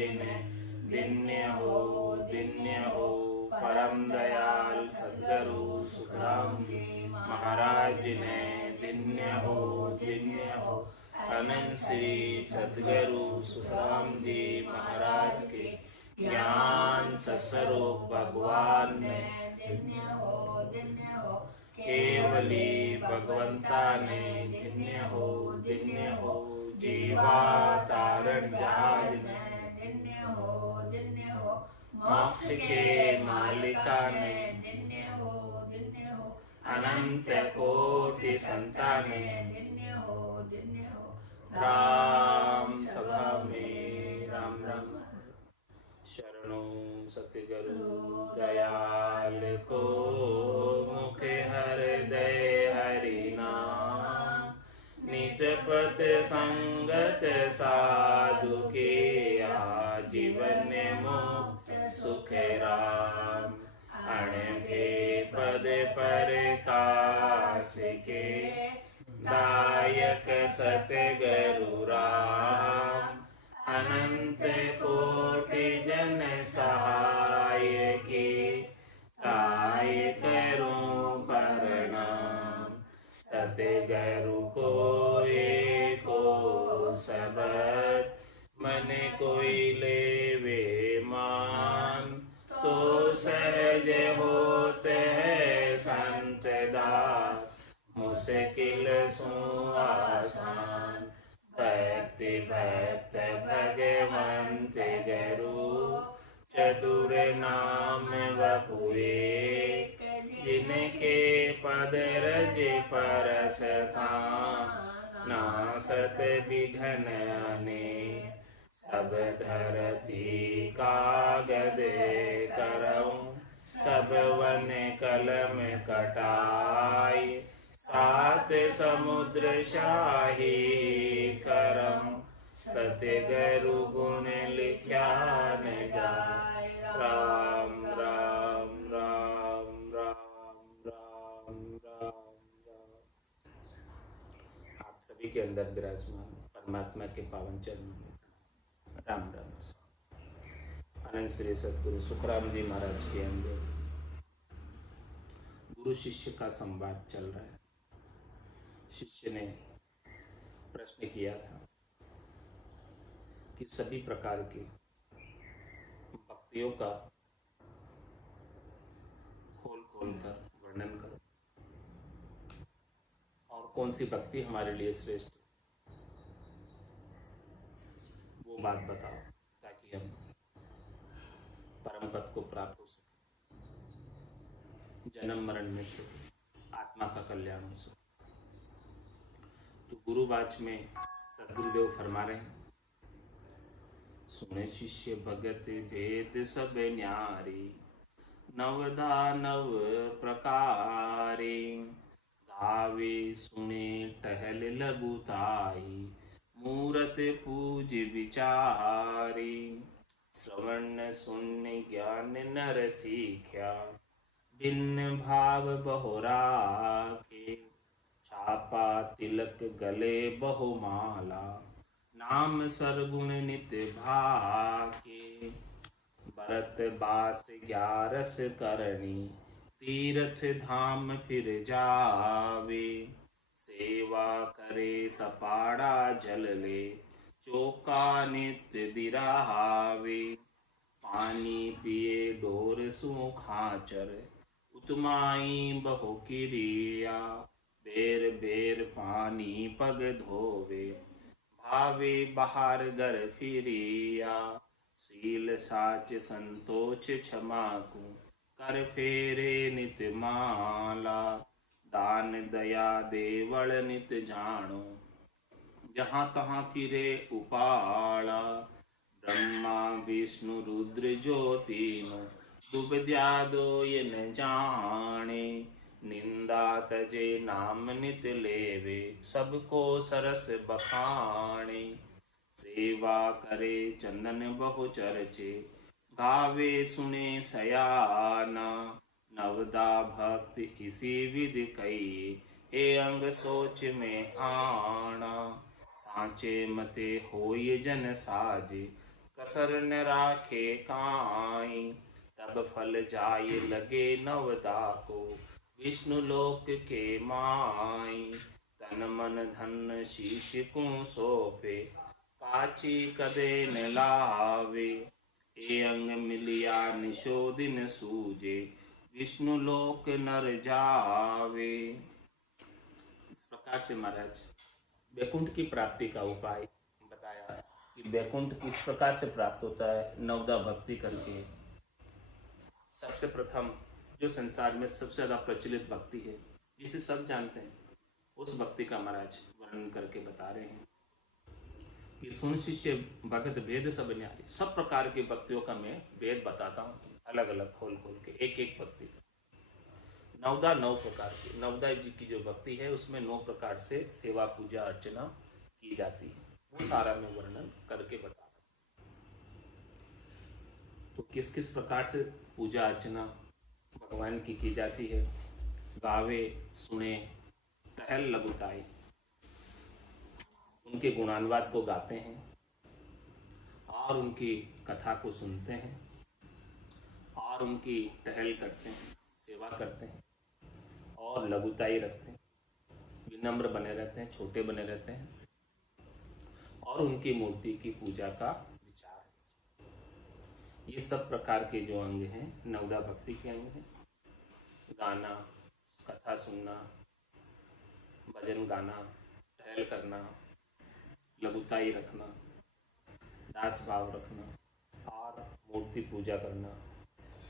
जिने दिन्य हो परम दयाल सद्गुरु सुखराम जी महाराज ने दिन्य हो अनंत श्री सद्गुरु सुखराम जी महाराज के ज्ञान सस्वरूप भगवान में दिन्य हो केवली भगवंता ने दिन्य हो जीवा तारण जहाज ने दिन्य हो मोक्ष के मालिका ने दिन्य हो अनंत कोटि संताने दिन्य हो राम सभा में राम राम शरणो सतगुरु दयाल को मुख हृदय हरि नाम नित पथ संगत साधु के आजीवन मुक्त सुख राम अणभे पद पर काश के दायक सतगुरु राम अनंत कोटि जन सहाय की काय करूं प्रणाम सतगुरु को एको सबद मन कोई लेवे मान तो सहज होते है संत दास मुश्किल सो आसान भक्ति भक्त भगवंत गुरु चतुर नाम वपुए जिनके पद रज परसता नासत विघन ने सब धरती कागद करऊं सब वन कलम कटाई सात समुद्र शाही करम सतगुरु गुण लिख्या न जाय राम राम राम राम राम राम राम। आप सभी के अंदर विराजमान परमात्मा के पावन चरणों में राम राम। अनंत श्री सद्गुरु सुखराम जी महाराज के अंदर गुरु शिष्य का संवाद चल रहा है। शिष्य ने प्रश्न किया था कि सभी प्रकार की भक्तियों का खोल कर वर्णन करो और कौन सी भक्ति हमारे लिए श्रेष्ठ है वो बात बताओ ताकि हम परम पद को प्राप्त हो सके, जन्म मरण में से आत्मा का कल्याण हो सके। तो गुरुवाच में सद्गुरुदेव फरमा रहे हैं, सुने शिष्य भगत भेद सब न्यारी नवदा नव प्रकारे गावे सुने टहल लगुताई मूरत पूज विचारी श्रवण सुन ज्ञान नर सीख्या भिन्न भाव बहुरा के छापा तिलक गले बहुमाला नाम सरगुण नित भाके भरत बास 11 करनी तीर्थ धाम फिर जावे सेवा करे सपाड़ा जल ले चौका नित्य दिरावे पानी पिए डोर सु खाचर उतमाई बहु किरिया बेर बेर पानी पग धोवे भावे बाहर घर फिरिया सील साच संतोष क्षमा को कर फेरे नित माला दान दया देवल नित जानो जहाँ तहाँ फिरे उपाला ब्रह्मा विष्णु रुद्र ज्योतिनो डूब जादो ये न जाने निंदा तजे नाम नित लेवे सबको सरस बखाने सेवा करे चंदन बहु चर्चे गावे सुने सयाना नवदा भक्ति इसी विधि कई ए अंग सोच में आना सांचे मते होय जन साजे कसर न राखे काई, तब फल जाय लगे नवदा को, विष्णु लोक के माई। तन मन धन शीश को सौंपे, काची कदे न लावे, ए अंग मिलिया निशो दिन सूजे, विष्णु लोक नर जावे। इस प्रकार से महाराज वैकुंठ की प्राप्ति का उपाय बताया कि वैकुंठ किस प्रकार से प्राप्त होता है। नवदा भक्ति करके सबसे प्रथम जो संसार में सबसे ज्यादा प्रचलित भक्ति है, जिसे सब जानते हैं, उस भक्ति का महाराज वर्णन करके बता रहे हैं कि सुन शिष्य भगत भेद सब न्यारी। सब प्रकार की भक्तियों का मैं भेद बताता हूँ, अलग अलग खोल खोल के एक एक भक्ति का। नवदा 9 प्रकार की, नवदा जी की जो भक्ति है उसमें 9 प्रकार से सेवा पूजा अर्चना की जाती है, वो सारा मैं वर्णन करके बता रहा हूँ। तो किस किस प्रकार से पूजा अर्चना भगवान की जाती है। गावे सुने टहल लघुताई, उनके गुणानुवाद को गाते हैं और उनकी कथा को सुनते हैं और उनकी टहल करते हैं, सेवा करते हैं और लघुताई रखते हैं, विनम्र बने रहते हैं, छोटे बने रहते हैं और उनकी मूर्ति की पूजा का विचार है। ये सब प्रकार के जो अंग हैं नवदा भक्ति के अंग हैं। गाना, कथा सुनना, भजन गाना, टहल करना, लघुताई रखना, दास भाव रखना और मूर्ति पूजा करना,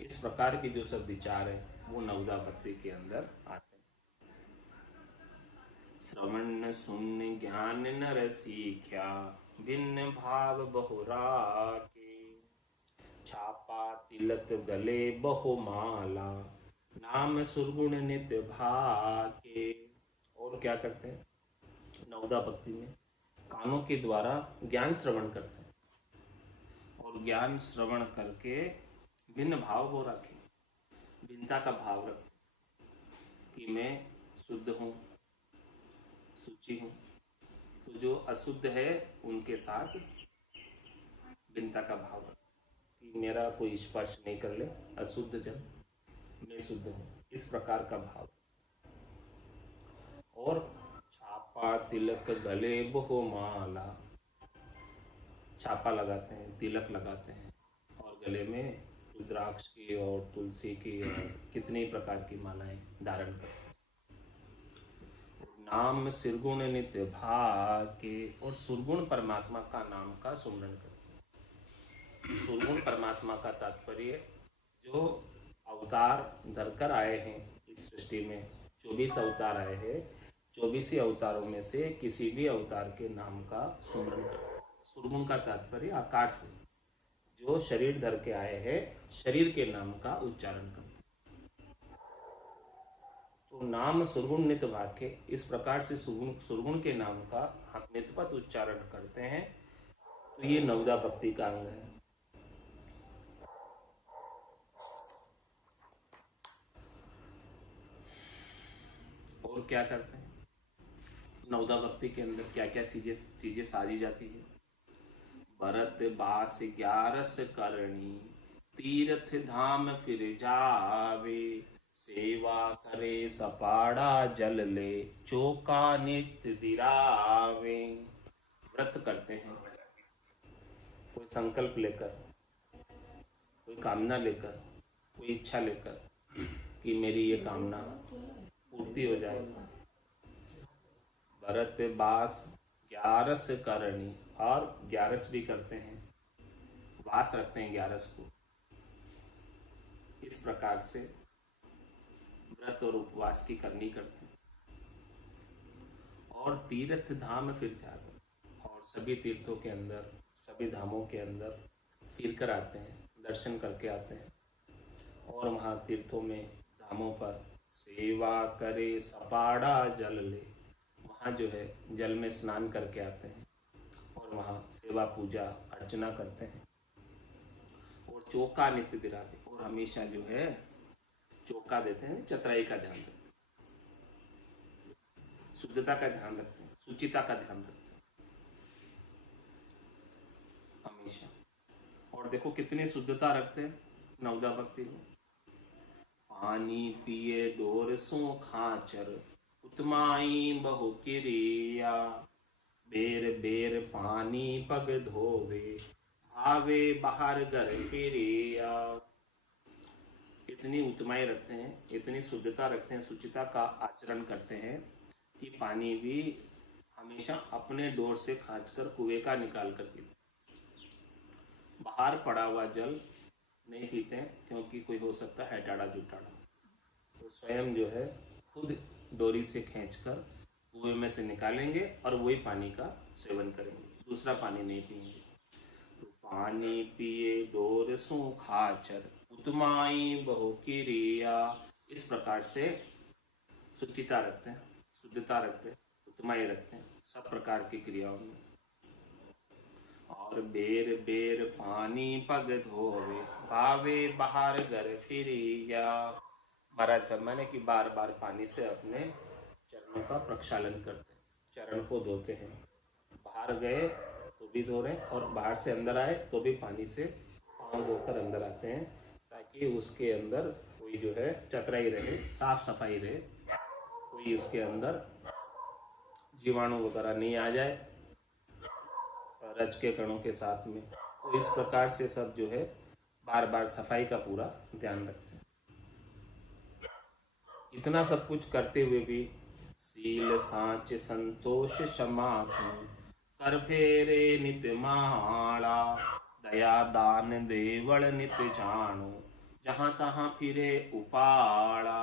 इस प्रकार के जो सब विचार है वो नवदा भक्ति के अंदर आते हैं। श्रवण सुन ज्ञान नर सीख्या, भिन्न भाव बहुरा के, छापा तिलक गले बहु माला, नाम सुरगुण नित्य भाके। और क्या करते हैं नवदा भक्ति में, कानों के द्वारा ज्ञान श्रवण करते हैं और ज्ञान श्रवण करके भिन्न भाव हो रखे, भिन्नता का भाव रखते कि मैं शुद्ध हूँ, शुचि हूँ, तो जो अशुद्ध है उनके साथ भिन्नता का भाव रखते कि मेरा कोई स्पर्श नहीं कर ले, अशुद्ध जन, मैं शुद्ध हूँ, इस प्रकार का भाव। और छापा तिलक गले बहु माला, छापा लगाते हैं, तिलक लगाते हैं और गले में रुद्राक्ष की और तुलसी की और कितनी प्रकार की मालाएं धारण करते हैं। नाम सुरगुण नित्य भाके, और सुरगुण परमात्मा का नाम का सुमरण करते हैं। सुरगुण परमात्मा का तात्पर्य जो अवतार धरकर आए हैं इस सृष्टि में, 24 अवतार आए हैं, 24 अवतारों में से किसी भी अवतार के नाम का सुमरण करते हैं। सुरगुण का तात्पर्य आकार से, जो शरीर धर के आए हैं शरीर के नाम का उच्चारण करते हैं। तो नाम सुरगुण नित्य वाक्य, इस प्रकार से सुरगुण के नाम का हम नित्यपत उच्चारण करते हैं, तो ये नवदा भक्ति का अंग है। और क्या करते हैं नवदा भक्ति के अंदर, क्या क्या चीजें साजी जाती है। भरत बास 11 करणी, तीर्थ धाम फिर जावे, सेवा करे सपाड़ा जल ले, चौका नित्य दिरावे। व्रत करते हैं, कोई संकल्प लेकर, कोई कामना लेकर, कोई इच्छा लेकर कि मेरी ये कामना पूर्ति हो जाए। भरत बास 11 करणी, और 11 भी करते हैं, वास रखते हैं 11 को। इस प्रकार से व्रत और उपवास की करनी करते हैं और तीर्थ धाम फिर जाकर, और सभी तीर्थों के अंदर, सभी धामों के अंदर फिर कर आते हैं, दर्शन करके आते हैं और वहाँ तीर्थों में, धामों पर सेवा करे सपाड़ा जल ले, वहाँ जो है जल में स्नान करके आते हैं और वहाँ सेवा पूजा अर्चना करते हैं। और चौका नित्य दिलाते, और हमेशा जो है चौका देते हैं, चतराई का ध्यान रखते हैं, शुद्धता का ध्यान रखते हैं, शुचिता का ध्यान रखते हैं हमेशा। और देखो कितनी शुद्धता रखते हैं नवदा भक्ति में। पानी पिए डोर सो खाचर, उतमाई बहु किरिया, बेर बेर पानी पग धोवे, भावे बाहर घर फिरिया। इतनी उत्तमाई रखते हैं, इतनी शुद्धता रखते हैं, शुचिता का आचरण करते हैं कि पानी भी हमेशा अपने डोर से खांचकर कुएं का निकाल कर पीते। बाहर पड़ा हुआ जल नहीं पीते हैं, क्योंकि कोई हो सकता है टाड़ा जुटाड़ा, तो स्वयं जो है खुद डोरी से खींचकर कुएं में से निकालेंगे और वही पानी का सेवन करेंगे, दूसरा पानी नहीं पिएंगे। तो पानी पिए डोर सो खाचर, उत्तमाई बहु किरिया। इस प्रकार से शुचिता रखते हैं, शुद्धता रखते हैं, उत्तमाई रखते हैं सब प्रकार की क्रियाओं में। और बेर बेर पानी पग धोवे, भावे बाहर घर फिरिया। महाराज फरमाने की बार बार पानी से अपने चरणों का प्रक्षालन करते हैं, चरण को धोते हैं। बाहर गए तो भी धो रहे हैं और बाहर से अंदर आए तो भी पानी से पाँव धोकर अंदर आते हैं, ताकि उसके अंदर कोई जो है चतराई रहे, साफ सफाई रहे, कोई उसके अंदर जीवाणु वगैरह नहीं आ जाए रज के कणों के साथ में। तो इस प्रकार से सब जो है बार बार सफाई का पूरा ध्यान रखते हैं। इतना सब कुछ करते हुए भी सील सांच संतोष क्षमा कर फेरे नित माला, दया दान देवल नित जानो, जहाँ तहाँ फिरे उपाड़ा।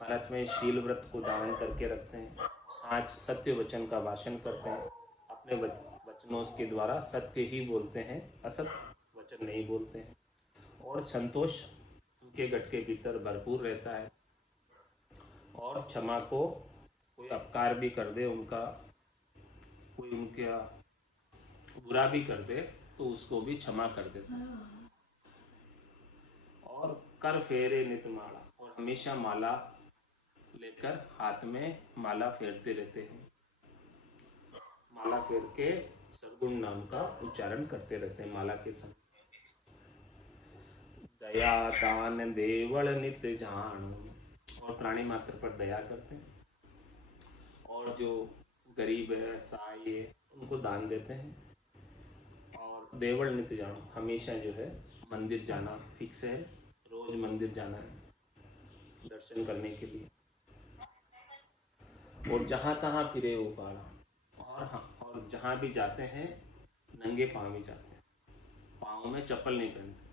भारत में शील व्रत को धारण करके रखते हैं, साच सत्य वचन का भाषण करते हैं, अपने वचनों के द्वारा सत्य ही बोलते हैं, असत वचन नहीं बोलते हैं। और संतोष उनके गट के भीतर भरपूर रहता है। और क्षमा को कोई अपकार भी कर दे, उनका कोई उनका बुरा भी कर दे तो उसको भी क्षमा कर देता है। और कर फेरे नित माला, और हमेशा माला लेकर हाथ में माला फेरते रहते हैं, माला फेर के सद्गुण नाम का उच्चारण करते रहते हैं माला के समय। दया दान देवल नित जान, और प्राणी मात्र पर दया करते हैं, और जो गरीब है सहाय है उनको दान देते हैं। और देवल नित जानो, हमेशा जो है मंदिर जाना फिक्स है, रोज मंदिर जाना है दर्शन करने के लिए। और जहाँ तहाँ फिरे उपाड़ा, और जहाँ भी जाते हैं नंगे पाँव ही जाते हैं, पाँव में चप्पल नहीं पहनते,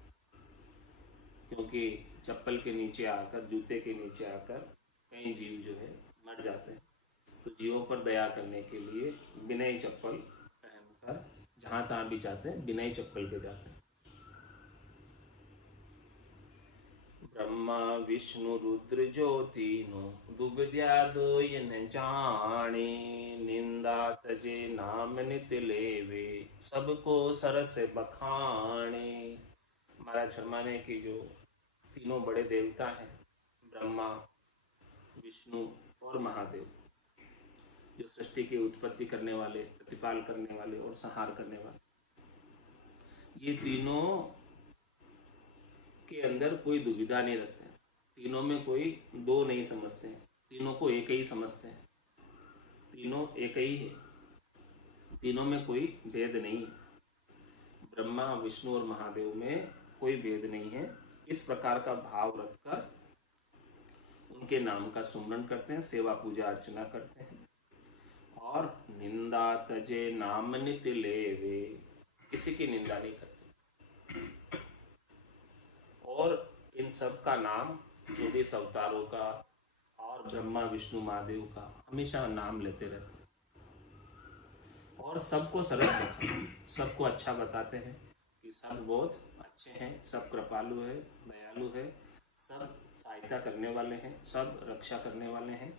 क्योंकि चप्पल के नीचे आकर, जूते के नीचे आकर कई जीव जो है मर जाते हैं। तो जीवों पर दया करने के लिए बिना ही चप्पल पहनकर जहाँ तहाँ भी जाते हैं, बिना ही चप्पल के जाते हैं। ब्रह्मा विष्णु रुद्र जो तीनों, दुबद्या दोय न जाने, निंदा तजे नाम नित लेवे, सबको सरस बखाने। महाराज फरमाने की जो तीनों बड़े देवता हैं, ब्रह्मा विष्णु और महादेव, जो सृष्टि की उत्पत्ति करने वाले, प्रतिपाल करने वाले और संहार करने वाले, ये तीनों के अंदर कोई दुविधा नहीं रखते हैं, तीनों में कोई दो नहीं समझते हैं, तीनों को एक ही समझते हैं, तीनों एक ही है, तीनों में कोई भेद नहीं है। ब्रह्मा विष्णु और महादेव में कोई भेद नहीं है। इस प्रकार का भाव रखकर उनके नाम का सुमरन करते हैं, सेवा पूजा अर्चना करते हैं। और निंदा तजे नाम नित लेवे, किसी की निंदा नहीं करते। और इन सब का नाम, जो भी अवतारों का और ब्रह्मा विष्णु महादेव का, हमेशा नाम लेते रहते हैं। और सबको सरस बताते, सबको अच्छा बताते हैं कि सब बहुत अच्छे हैं, सब कृपालु है, दयालु है, सब सहायता करने वाले हैं, सब रक्षा करने वाले हैं।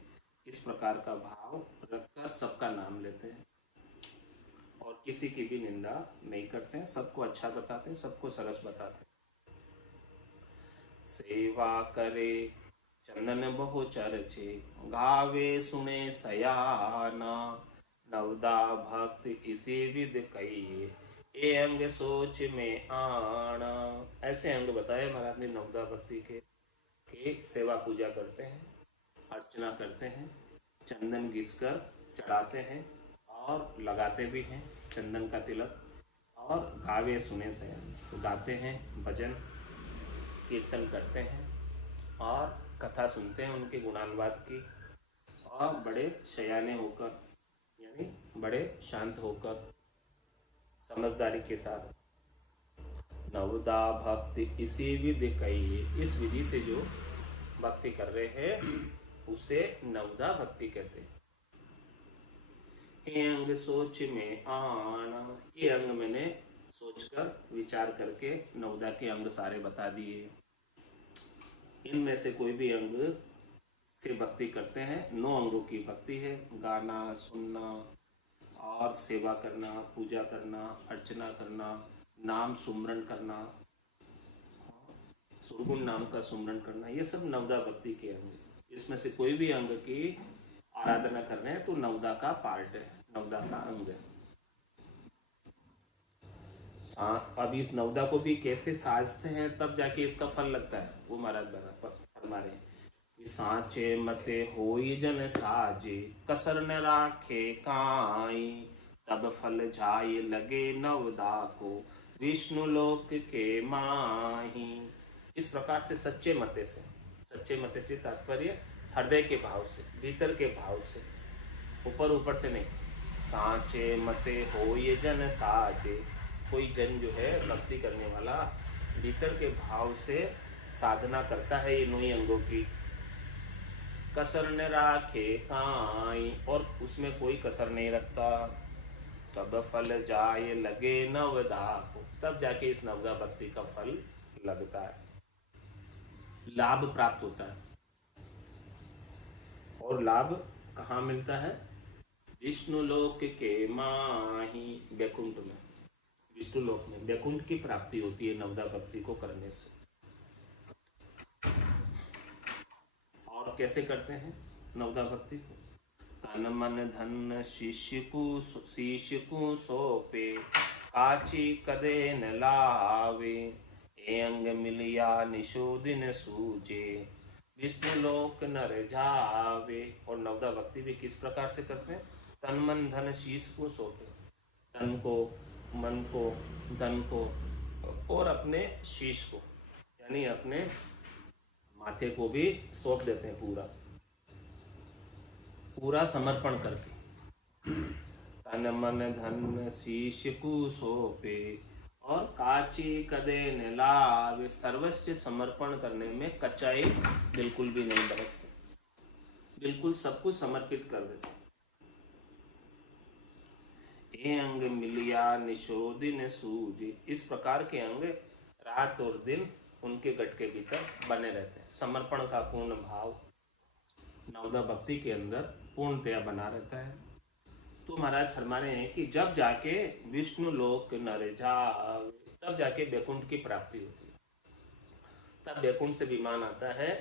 इस प्रकार का भाव रखकर सबका नाम लेते हैं और किसी की भी निंदा नहीं करते हैं, सबको अच्छा बताते हैं, सबको सरस बताते हैं। सेवा करे चंदन बहु चर्चे, गावे सुने सयाना, नवदा भक्त इसी विध कहिए, ये अंग सोच में आना। ऐसे अंग बताए महाराज ने नवदा भक्ति के कि सेवा पूजा करते हैं, अर्चना करते हैं, चंदन घिसकर चढ़ाते हैं और लगाते भी हैं चंदन का तिलक, और गावे सुने से तो गाते हैं, भजन कीर्तन करते हैं और कथा सुनते हैं उनके गुणानुवाद की, और बड़े शयाने होकर यानी बड़े शांत होकर समझदारी के साथ नवदा भक्ति इसी विधि कही। इस विधि से जो भक्ति कर रहे हैं उसे नवदा भक्ति कहते हैं। ये अंग सोच में आना, ये अंग मैंने सोचकर विचार करके नवदा के अंग सारे बता दिए। इनमें से कोई भी अंग से भक्ति करते हैं, 9 अंगों की भक्ति है। गाना, सुनना और सेवा करना, पूजा करना, अर्चना करना, नाम सुमरण करना, सुरगुण नाम का सुमरण करना, ये सब नवदा भक्ति के अंग। इसमें से कोई भी अंग की आराधना कर रहे हैं तो नवदा का पार्ट है, नवदा का अंग है। अब इस नवदा को भी कैसे साजते हैं तब जाके इसका फल लगता है, वो महाराज फरमा रहे हैं कि साचे मते होई जन साजे, कसर न राखे काई, तब फल जाय लगे नवदा को, विष्णु लोक के माही। इस प्रकार से सच्चे मते से तात्पर्य हृदय के भाव से, भीतर के भाव से, ऊपर से नहीं। साचे मते हो ये जन साजे, कोई जन जो है भक्ति करने वाला भीतर के भाव से साधना करता है ये 9 अंगों की। कसर न राखे काई, और उसमें कोई कसर नहीं रखता। तब फल जाए लगे नवदा को, तब जाके इस नवदा भक्ति का फल लगता है, लाभ प्राप्त होता है। और लाभ कहाँ मिलता है? विष्णु लोक के माही, वैकुंठ में, विष्णु लोक में वैकुंठ की प्राप्ति होती है नवदा भक्ति को करने से। और कैसे करते हैं नवदा भक्ति को? तन मन धन शिष्य को सौंपे, काची कदे न लावे, ए अंग मिलिया निशो दिन सूजे, विष्णु लोक नर जावे। और नवदा भक्ति भी किस प्रकार से करते हैं? तन मन धन शीश को सौंपे, तन को, मन को, धन को और अपने शीश को यानी अपने माथे को भी सौंप देते हैं, पूरा समर्पण करके। तन मन धन शीश को सौंपे और काची कदे न लावे, सर्वस्व समर्पण करने में कचाई बिल्कुल भी नहीं बरतते, बिल्कुल सब कुछ समर्पित कर देते। ए अंग मिलिया निशोदिन सूझे, इस प्रकार के अंग रात और दिन उनके गट के भीतर बने रहते हैं। समर्पण का पूर्ण भाव नवदा भक्ति के अंदर पूर्णतया बना रहता है। तो महाराज फरमा रहे हैं कि जब जाके विष्णु लोक नर जावे, तब जाके वैकुंठ की प्राप्ति होती है। तब वैकुंठ से विमान आता है,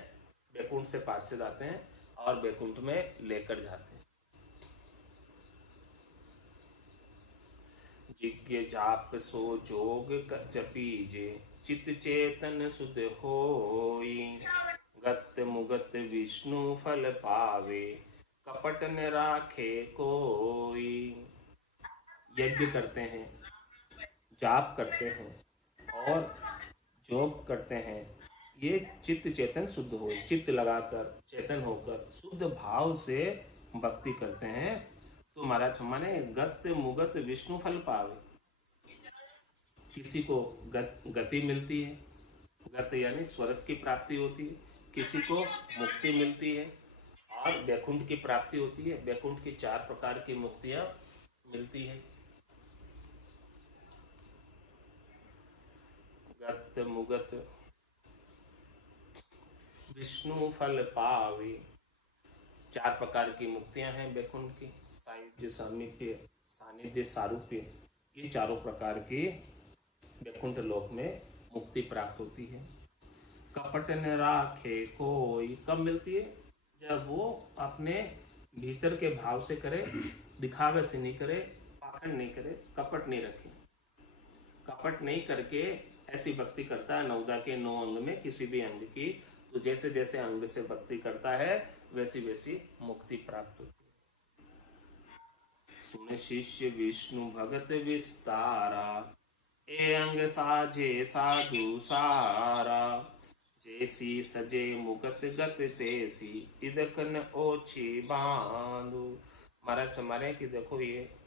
वैकुंठ से पार्षद आते हैं और वैकुंठ में लेकर जाते हैं। जिज्ञ जाप सो जोग जपीजे, चित चेतन सुध होई, गत मुगत विष्णु फल पावे, कपट न राखे कोई। यज्ञ करते हैं, जाप करते हैं और जोग करते हैं, ये चित्त चेतन शुद्ध हो, चित्त लगाकर चेतन होकर शुद्ध भाव से भक्ति करते हैं तो महाराज हमारे गत मुगत विष्णु फल पावे। किसी को गति मिलती है, गत यानी स्वर्ग की प्राप्ति होती है, किसी को मुक्ति मिलती है और वैकुंठ की प्राप्ति होती है। वैकुंठ की 4 प्रकार की मुक्तियां मिलती है। गत मुगत विष्णु फल पावे, 4 प्रकार की मुक्तियां हैं वैकुंठ की। सायुज्य, सामीप्य, सानिध्य, सारूप्य, ये 4 प्रकार की वैकुंठ लोक में मुक्ति प्राप्त होती है। कपट न राखे कोई, कब मिलती है? जब वो अपने भीतर के भाव से करे, दिखावे से नहीं करे, पाखंड नहीं करे, कपट नहीं रखे। कपट नहीं करके ऐसी भक्ति करता है नवदा के 9 अंग में किसी भी अंग की, तो जैसे जैसे अंग से भक्ति करता है वैसी वैसी मुक्ति प्राप्त होती है। सुन शिष्य विष्णु भगत विस्तारा, ए अंग साझे साधु सारा, जैसी सजे मुगत गत तेसी, इदकन ओछी बांधु। महाराज हमारे कि देखो ये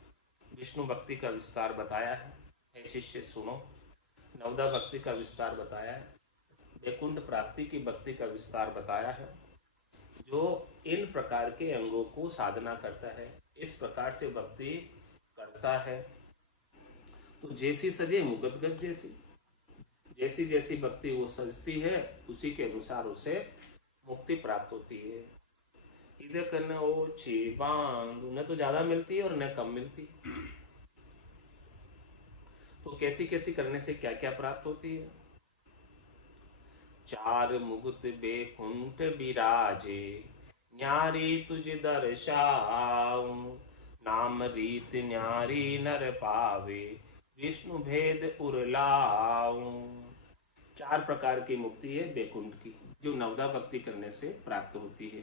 विष्णु भक्ति का विस्तार बताया है। हे शिष्य सुनो, नवदा भक्ति का विस्तार बताया है, वैकुंठ प्राप्ति की भक्ति का विस्तार बताया है। जो इन प्रकार के अंगों को साधना करता है, इस प्रकार से भक्ति करता है, तो जैसी सजे मुगतगत जैसी, जैसी जैसी भक्ति वो सजती है उसी के अनुसार उसे मुक्ति प्राप्त होती है। इधर करना वो बांध, न तो ज्यादा मिलती है और न कम मिलती। तो कैसी कैसी करने से क्या क्या प्राप्त होती है। चार मुकुट बेकुंठ बिराजे, न्यारी तुझ दर्शाऊं, नाम रीत न्यारी नर पावे, विष्णु भेद उरलाऊं। 4 प्रकार की मुक्ति है बैकुंठ की, जो नवदा भक्ति करने से प्राप्त होती है।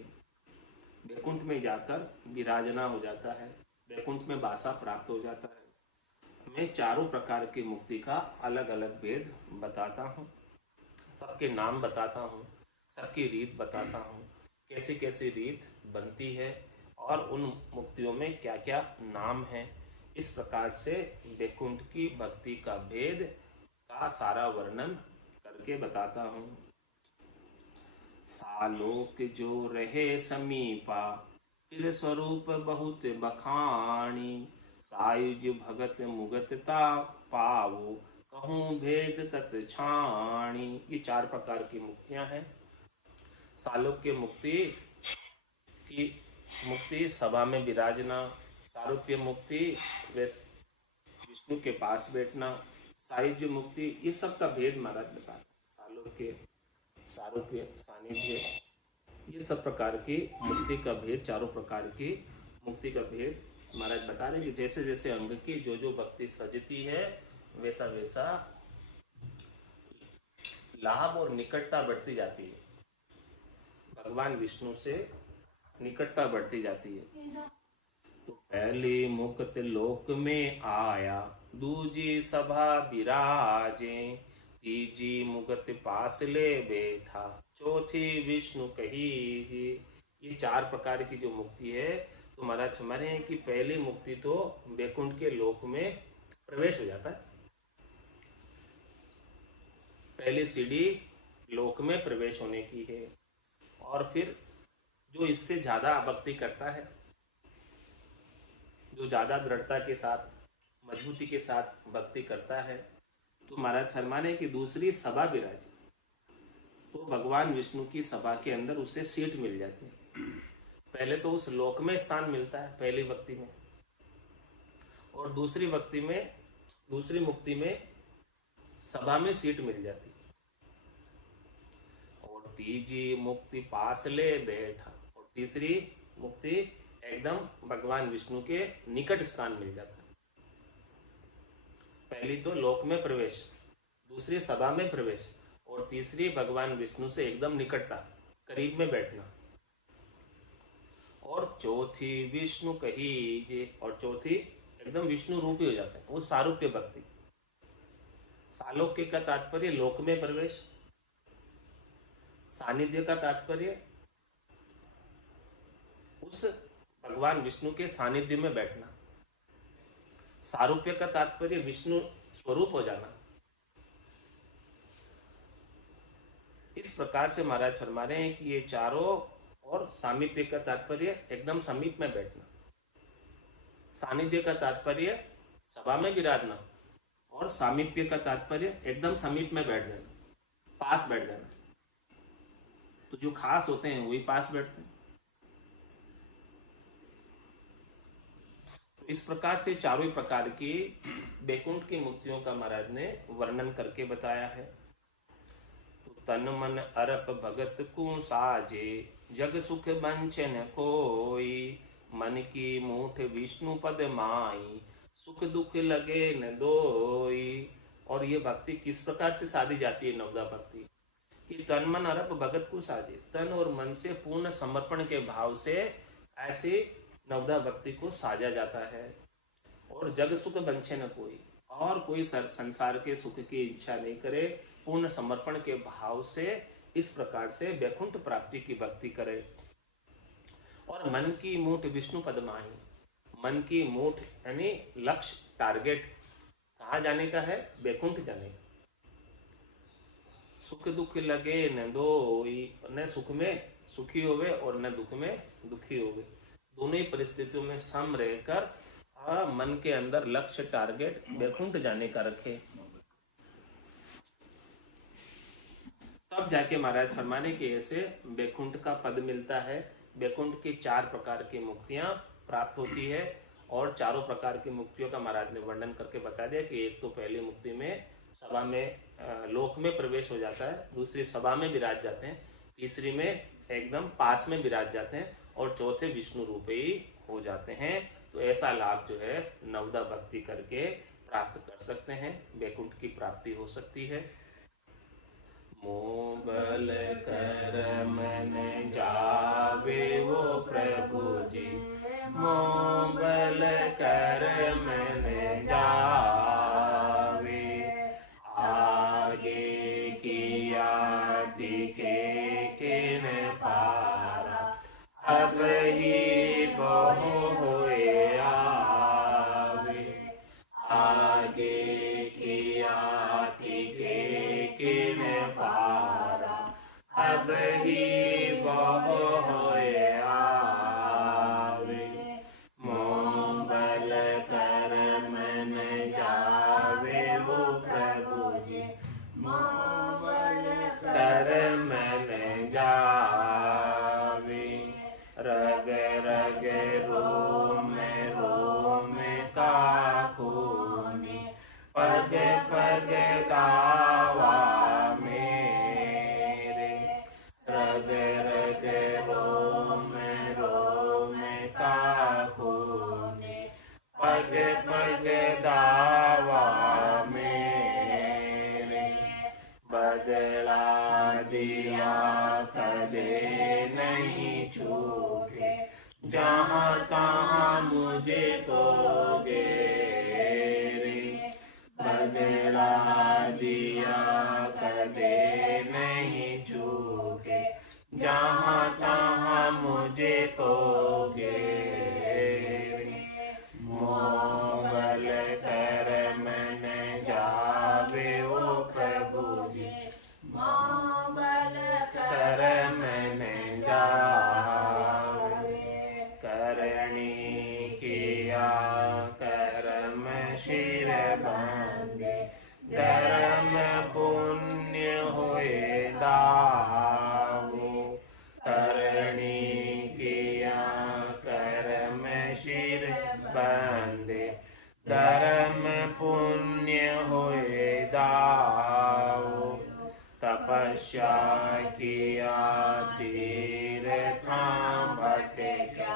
बैकुंठ में जाकर विराजना हो जाता है, बैकुंठ में वासा प्राप्त हो जाता है। मैं चारों प्रकार की मुक्ति का अलग अलग भेद बताता हूँ, सबके नाम बताता हूँ, सबकी रीत बताता हूँ, कैसी कैसी रीत बनती है और उन मुक्तियों में क्या क्या नाम है। इस प्रकार से बैकुंठ की भक्ति का भेद का सारा वर्णन करके बताता हूँ। सालोक जो रहे समीपा, फिर स्वरूप बहुत बखानी, सायुज भगत मुगतता पावो, कहूँ भेद तत् छाणी। ये 4 प्रकार की मुक्तियां हैं। सालोक्य मुक्ति सभा में विराजना, सारूप्य मुक्ति विष्णु के पास बैठना, सायुज्य मुक्ति, ये सब का भेद महाराज बताते हैं। सालोक्य, सारूप्य, सानिध्य, ये सब प्रकार की मुक्ति का भेद, चारों प्रकार की मुक्ति का भेद महाराज बता रहे कि जैसे जैसे अंग की जो जो भक्ति सजती है वैसा वैसा लाभ और निकटता बढ़ती जाती है, भगवान विष्णु से निकटता बढ़ती जाती है। तो पहले मुक्त लोक में आया, दूजी सभा विराजे, तीजी मुगत पास ले बैठा, चौथी विष्णु कही। ये 4 प्रकार की जो मुक्ति है, तो महाराज हमारे हैं कि पहली मुक्ति तो बैकुंठ के लोक में प्रवेश हो जाता है, पहली सीढ़ी लोक में प्रवेश होने की है। और फिर जो इससे ज्यादा भक्ति करता है, जो ज्यादा दृढ़ता के साथ, मजबूती के साथ भक्ति करता है, तो महाराज फरमाने की दूसरी सभा विराजी, तो भगवान विष्णु की सभा के अंदर उसे सीट मिल जाती है। पहले तो उस लोक में स्थान मिलता है पहली भक्ति में, और दूसरी भक्ति में, दूसरी मुक्ति में सभा में सीट मिल जाती है। और तीजी मुक्ति पास ले बैठा, और तीसरी मुक्ति एकदम भगवान विष्णु के निकट स्थान मिल जाता है। पहली तो लोक में प्रवेश, दूसरी सभा में प्रवेश, और तीसरी भगवान विष्णु से एकदम निकटता, करीब में बैठना। और चौथी विष्णु कही, और चौथी एकदम विष्णु रूपी हो जाता है, वो सारूप्य भक्ति। सालोक्य का तात्पर्य लोक में प्रवेश, सानिध्य का तात्पर्य उस भगवान विष्णु के सानिध्य में बैठना, सारूप्य का तात्पर्य विष्णु स्वरूप हो जाना। इस प्रकार से महाराज फरमा रहे हैं कि ये चारों, और सामीप्य का तात्पर्य एकदम समीप में बैठना, सानिध्य का तात्पर्य सभा में विराजना, और सामीप्य का तात्पर्य एकदम समीप में बैठ जाना, पास बैठ जाना। तो जो खास होते हैं वही पास बैठते हैं। तो इस प्रकार से चारों प्रकार की बैकुंठ की मुक्तियों का महाराज ने वर्णन करके बताया है। तो तन मन अरप भगत को साजे, जग सुख बंचन कोई, मन की मूठ विष्णु पद माई, सुख दुख लगे न दोई। और ये भक्ति किस प्रकार से साधी जाती है नवदा भक्ति कि तन मन अरप भगत को साजे, तन और मन से पूर्ण समर्पण के भाव से ऐसे नवदा भक्ति को साजा जाता है। और जग सुख बंछे न कोई, और कोई संसार के सुख की इच्छा नहीं करे, पूर्ण समर्पण के भाव से इस प्रकार से वैकुंठ प्राप्ति की भक्ति करे। और मन की मूठ विष्णु पद माही, मन की मूठ यानी लक्ष्य टारगेट कहाँ जाने का है, वैकुंठ जाने का। सुख दुख लगे न दोई, न सुख में सुखी होवे और न दुख में दुखी होवे, दोनों ही परिस्थितियों में सम रहकर मन के अंदर लक्ष्य टारगेट वैकुंठ जाने का रखे। तब जाके महाराज फरमाने के ऐसे वैकुंठ का पद मिलता है। वैकुंठ की 4 प्रकार की मुक्तियां प्राप्त होती है और चारों प्रकार की मुक्तियों का महाराज ने वर्णन करके बता दिया कि एक तो पहली मुक्ति में सभा में लोक में प्रवेश हो जाता है, दूसरी सभा में विराज जाते हैं, तीसरी में एकदम पास में विराज जाते हैं और चौथे विष्णु रूप ही हो जाते हैं। तो ऐसा लाभ जो है नवदा भक्ति करके प्राप्त कर सकते हैं, वैकुंठ की प्राप्ति हो सकती है। मोह बल कर मन जावे वो प्रभु जी, मोह बल कर मन जावे, आगे किया दिखे किन पारा, अब ही बहु होए आवे, आगे किया दिखे किन पारा, अब ही बहु होए आवे, मोह बल कर मन जावे वो प्रभु जी, मोह बल कर मन जावे, रग रग रोम रोम का खूने, पग पग दावा मेरे, रग रग रोम रोम का खूने, पग पग दावा मेरे, बदला दिया कदे नहीं छूटे, जहाँ तहाँ मुझे तो गेरे, बदला दिया कदे नहीं छूटे, जहाँ तहाँ मुझे तो गेरे, मोह बल कर मन जावे वो प्रभु जी, मोह बल कर मन जावे, करणी किया कर्म शिर बांधे, धर्म पुण्य होए दावो, करणी किया कर्म शिर बांधे, धर्म पुण्य होए दावो, तपस्या किया तीर्थां भटका,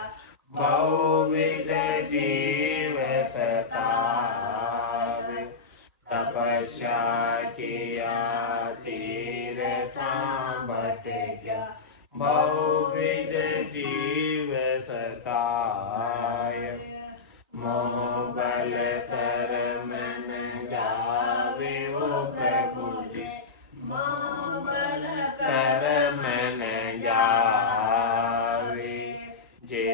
बहुविध जीव सतावे, तपस्या किया तीर्थां भटका, बहुविध जीव सताय, मोह बल कर मन जावे वो प्रभु जी, मोह बल कर मन जावे, जे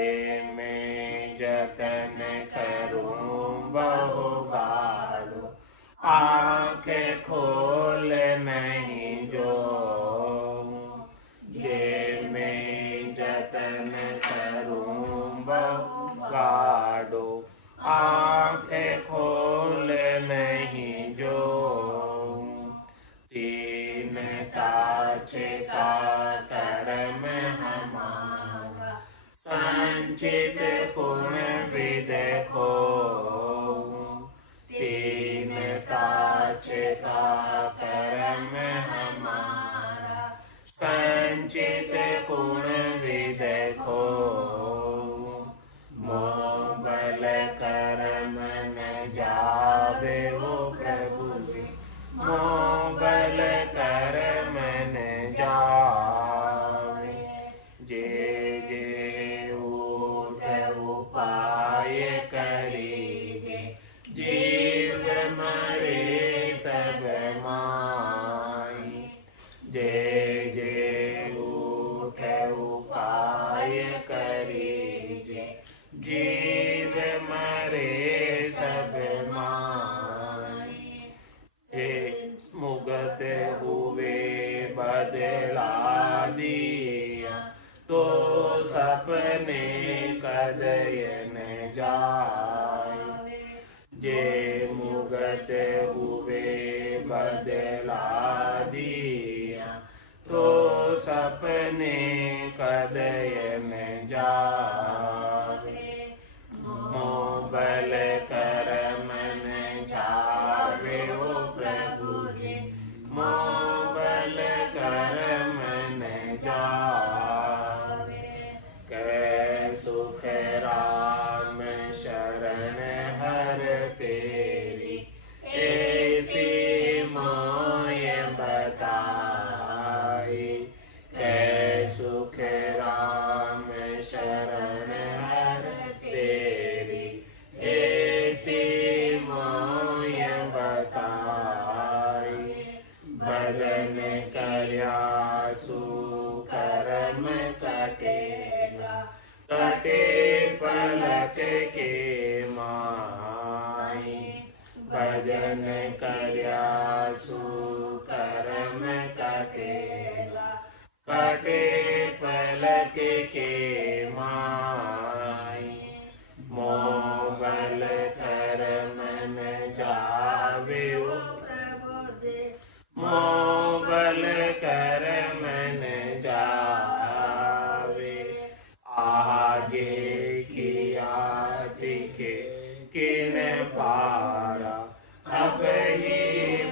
मैं जतन करूं बहु गाढ़ो, आँख खोल नहीं जो, जे मैं जतन करूं बहु गाढ़ो, आँख खोल नहीं जो, तीन ताछ का कर्म हमारा, संचित गुण विद खो, तीन ताछ का कर्म हमारा, संचित गुण विद खो, मोह बल कर मन जावे वो प्रभु जी, तो सपने कदयन जाय। जे मुगत हुए बदला दिया, तो सपने कदयन जावे। मोह बल कर मन जावे ओ प्रभु जी, मोह बल कर मन जावे। कै सुख राम शरण हर तेरी, ऐसी मोय बताई। कै सुख राम शरण हर तेरी, ऐसी मोय बताई। भजन करया सुकर्म कटेगा, कटे पलक के माई। भजन करया सुकर्म कटेगा, कटे पलक के माई। मोह बल कर मन जावे ओ प्रभु जी, मोह बल कर मन जावे। आगे किया दिखे किन पारा, अब ही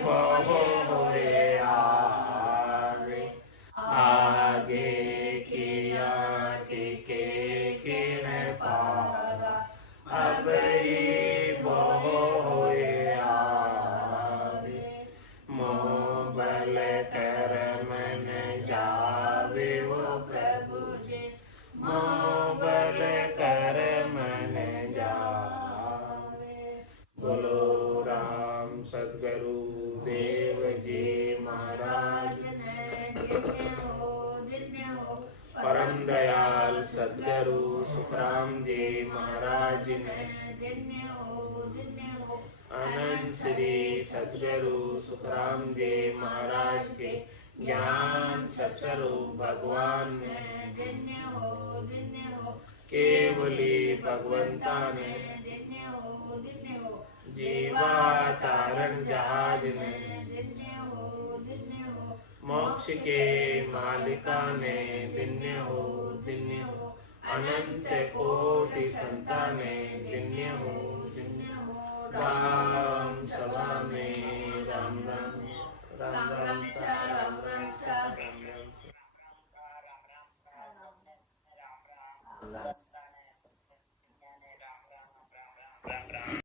बहु होए आवे। आगे किया दिखे किन पारा, अब ही बहु होए आवे। मोह बल कर मन जावे ओ प्रभु जी, मोह बल कर मन जावे। बोलो राम सद्गुरु देव जी महाराज ने धन्य हो, धन्य हो। परम दयाल सद्गुरु सुखराम जी महाराज ने धन्य हो, धन्य हो। अनंत श्री सद्गुरु सुखराम जी महाराज के ज्ञान सस्वरूप भगवान ने धन्य हो, धन्य हो। केवली भगवंता ने धन्य हो, धन्य हो। जीवा तारण जहाज ने धन्य हो, धन्य हो। मोक्ष के मालिका ने धन्य हो, धन्य हो। अनंत कोटि संताने धन्य हो, धन्य हो। राम सभा में राम राम, राम राम सा, राम राम सा, राम राम सा।